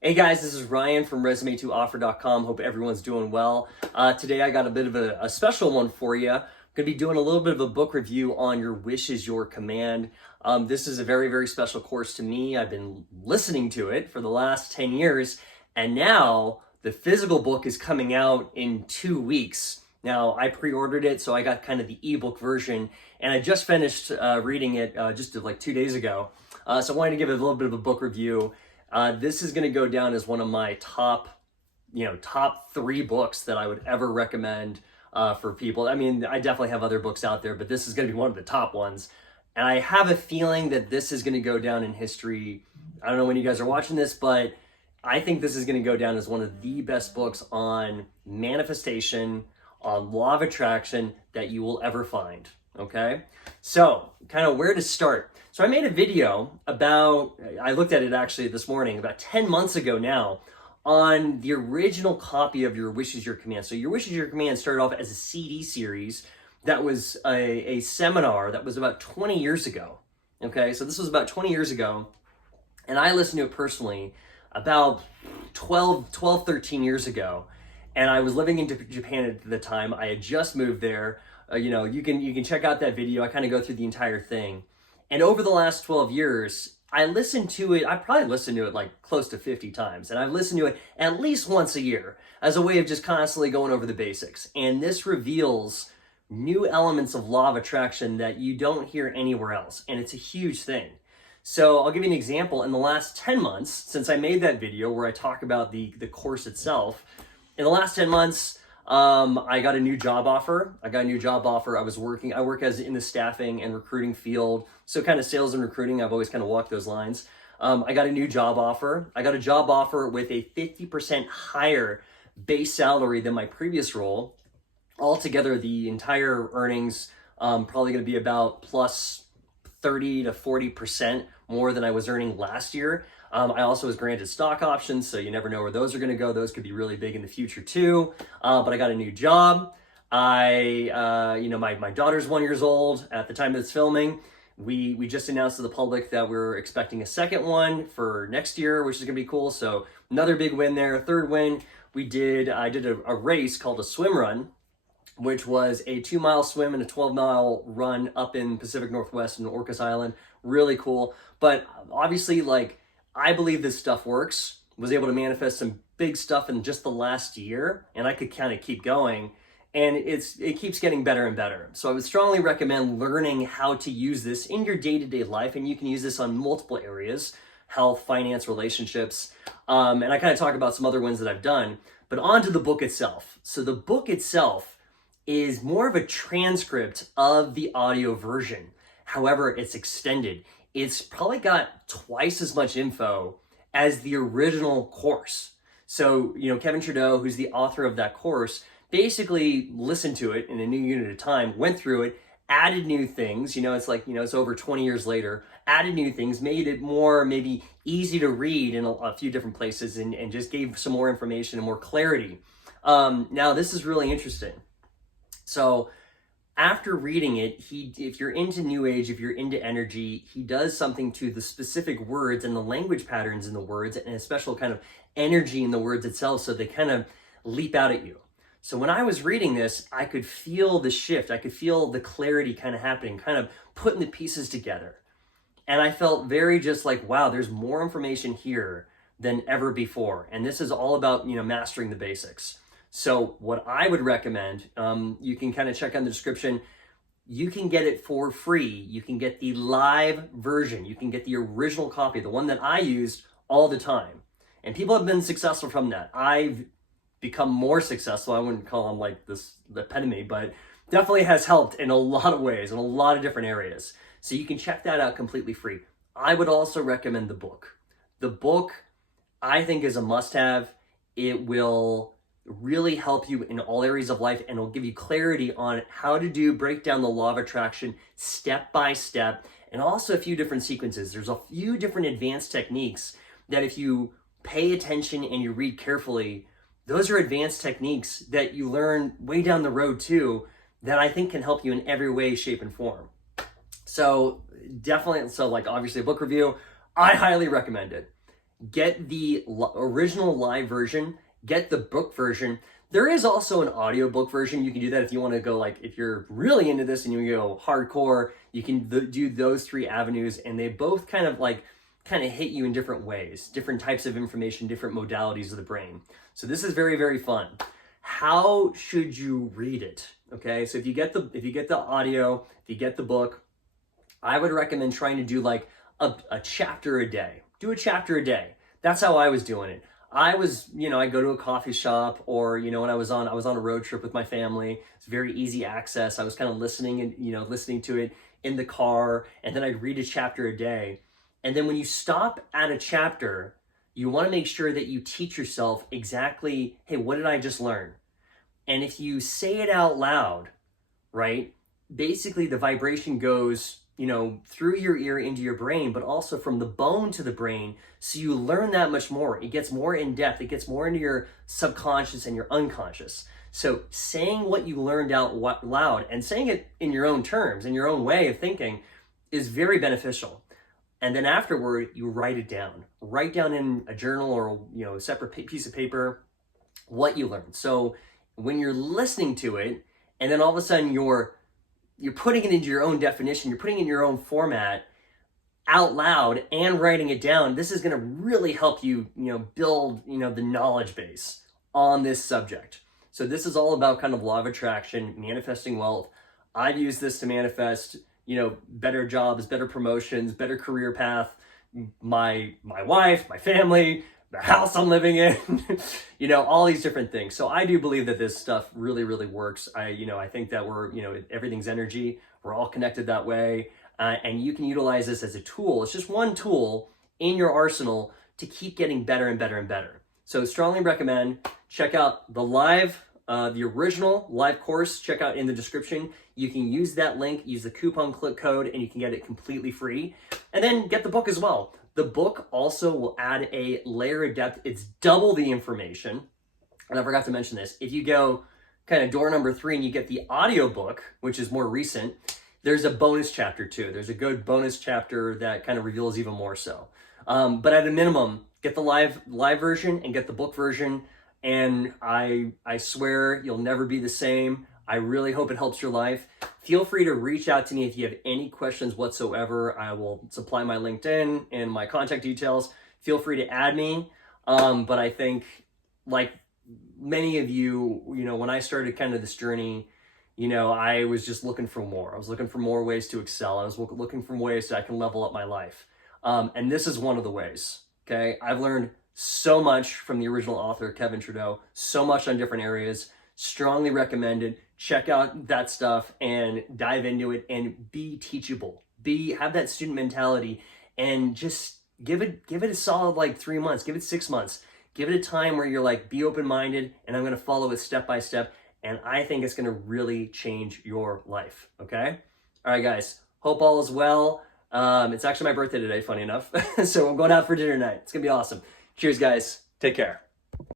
Hey guys, this is Ryan from resume2offer.com. Hope everyone's doing well. Today I got a bit of a special one for you. I'm going to be doing a little bit of a book review on Your Wish is Your Command. This is a very, very special course to me. I've been listening to it for the last 10 years, and now the physical book is coming out in 2 weeks. Now, I pre-ordered it, so I got kind of the ebook version, and I just finished reading it just like 2 days ago. So I wanted to give it a little bit of a book review. This is going to go down as one of my top 3 books that I would ever recommend for people. I mean, I definitely have other books out there, but this is going to be one of the top ones. And I have a feeling that this is going to go down in history. I don't know when you guys are watching this, but I think this is going to go down as one of the best books on manifestation, on law of attraction that you will ever find. Okay? So, kind of where to start. So I made a video I looked at it actually this morning, about 10 months ago now, on the original copy of Your Wish is Your Command. So Your Wish is Your Command started off as a CD series that was a seminar that was about 20 years ago. Okay, so this was about 20 years ago, and I listened to it personally about 13 years ago, and I was living in Japan at the time. I had just moved there. You can check out that video. I kind of go through the entire thing. And over the last 12 years, I listened to it, I probably listened to it like close to 50 times. And I've listened to it at least once a year as a way of just constantly going over the basics. And this reveals new elements of law of attraction that you don't hear anywhere else. And it's a huge thing. So I'll give you an example. In the last 10 months, since I made that video where I talk about the course itself, in the last 10 months, I got a new job offer. I work in the staffing and recruiting field. So kind of sales and recruiting, I've always kind of walked those lines. I got a new job offer. I got a job offer with a 50% higher base salary than my previous role. Altogether, the entire earnings, probably going to be about plus 30 to 40% more than I was earning last year. I also was granted stock options, so you never know where those are going to go. Those could be really big in the future too. But I got a new job. My daughter's 1 year old at the time of this filming. We just announced to the public that we're expecting a second one for next year, which is going to be cool. So another big win there. Third win, I did a race called a swim run, which was a 2-mile swim and a 12-mile run up in Pacific Northwest in Orcas Island. Really cool. But obviously, I believe this stuff works. Was able to manifest some big stuff in just the last year, and I could kind of keep going. And it keeps getting better and better. So I would strongly recommend learning how to use this in your day-to-day life, and you can use this on multiple areas: health, finance, relationships. And I kind of talk about some other ones that I've done. But on to the book itself. So the book itself is more of a transcript of the audio version. However, it's extended. It's probably got twice as much info as the original course. So, Kevin Trudeau, who's the author of that course, basically listened to it in a new unit of time, went through it, added new things. It's over 20 years later, added new things, made it more maybe easy to read in a few different places, and just gave some more information and more clarity. Now, this is really interesting. So, after reading it, if you're into New Age, if you're into energy, he does something to the specific words and the language patterns in the words and a special kind of energy in the words itself, so they kind of leap out at you. So when I was reading this, I could feel the shift. I could feel the clarity kind of happening, kind of putting the pieces together. And I felt very just like, wow, there's more information here than ever before. And this is all about, mastering the basics. So what I would recommend, you can kind of check on the description. You can get it for free. You can get the live version. You can get the original copy, the one that I used all the time. And people have been successful from that. I've become more successful. I wouldn't call them like the epitome, but definitely has helped in a lot of ways, in a lot of different areas. So you can check that out completely free. I would also recommend the book. The book, I think, is a must-have. It will really help you in all areas of life, and it'll give you clarity on how to break down the law of attraction step by step, and also a few different sequences. There's a few different advanced techniques that if you pay attention and you read carefully, those are advanced techniques that you learn way down the road too, that I think can help you in every way, shape, and form. So definitely, obviously a book review, I highly recommend it. get the original live version, get the book version. There is also an audiobook version. You can do that if you want to go, like, if you're really into this and you go hardcore, you can do those 3 avenues, and they both kind of hit you in different ways, different types of information, different modalities of the brain. So this is very, very fun. How should you read it? Okay, so if you get the audio, if you get the book, I would recommend trying to do like a chapter a day. Do a chapter a day. That's how I was doing it. I was, I go to a coffee shop, or, when I was on a road trip with my family. It's very easy access. I was kind of listening and, listening to it in the car, and then I'd read a chapter a day. And then when you stop at a chapter, you want to make sure that you teach yourself exactly, hey, what did I just learn? And if you say it out loud, right, basically the vibration goes, through your ear into your brain, but also from the bone to the brain. So you learn that much more. It gets more in depth. It gets more into your subconscious and your unconscious. So saying what you learned out loud and saying it in your own terms, in your own way of thinking, is very beneficial. And then afterward, you write it down. Write down in a journal or, a separate piece of paper what you learned. So when you're listening to it, and then all of a sudden you're putting it into your own definition, you're putting it in your own format out loud and writing it down, this is going to really help you, build, the knowledge base on this subject. So this is all about kind of law of attraction, manifesting wealth. I've used this to manifest, better jobs, better promotions, better career path, my wife, my family, the house I'm living in, all these different things. So I do believe that this stuff really, really works. I think that everything's energy. We're all connected that way. And you can utilize this as a tool. It's just one tool in your arsenal to keep getting better and better and better. So strongly recommend, check out the original live course, check out in the description. You can use that link, use the coupon code, and you can get it completely free. And then get the book as well. The book also will add a layer of depth. It's double the information. And I forgot to mention this. If you go kind of door number 3 and you get the AudioBook, which is more recent, there's a bonus chapter too. There's a good bonus chapter that kind of reveals even more so. But at a minimum, get the live version and get the book version. And I swear you'll never be the same. I really hope it helps your life. Feel free to reach out to me if you have any questions whatsoever. I will supply my LinkedIn and my contact details. Feel free to add me. But I think, like many of you, when I started kind of this journey, I was just looking for more. I was looking for more ways to excel. I was looking for ways that I can level up my life. And this is one of the ways, okay? I've learned so much from the original author, Kevin Trudeau, so much on different areas. Strongly recommended. Check out that stuff and dive into it and be teachable. Have that student mentality and just give it a solid 3 months. Give it 6 months. Give it a time where you're be open-minded, and I'm going to follow it step by step. And I think it's going to really change your life. Okay? All right, guys. Hope all is well. It's actually my birthday today, funny enough. So I'm going out for dinner tonight. It's going to be awesome. Cheers, guys. Take care.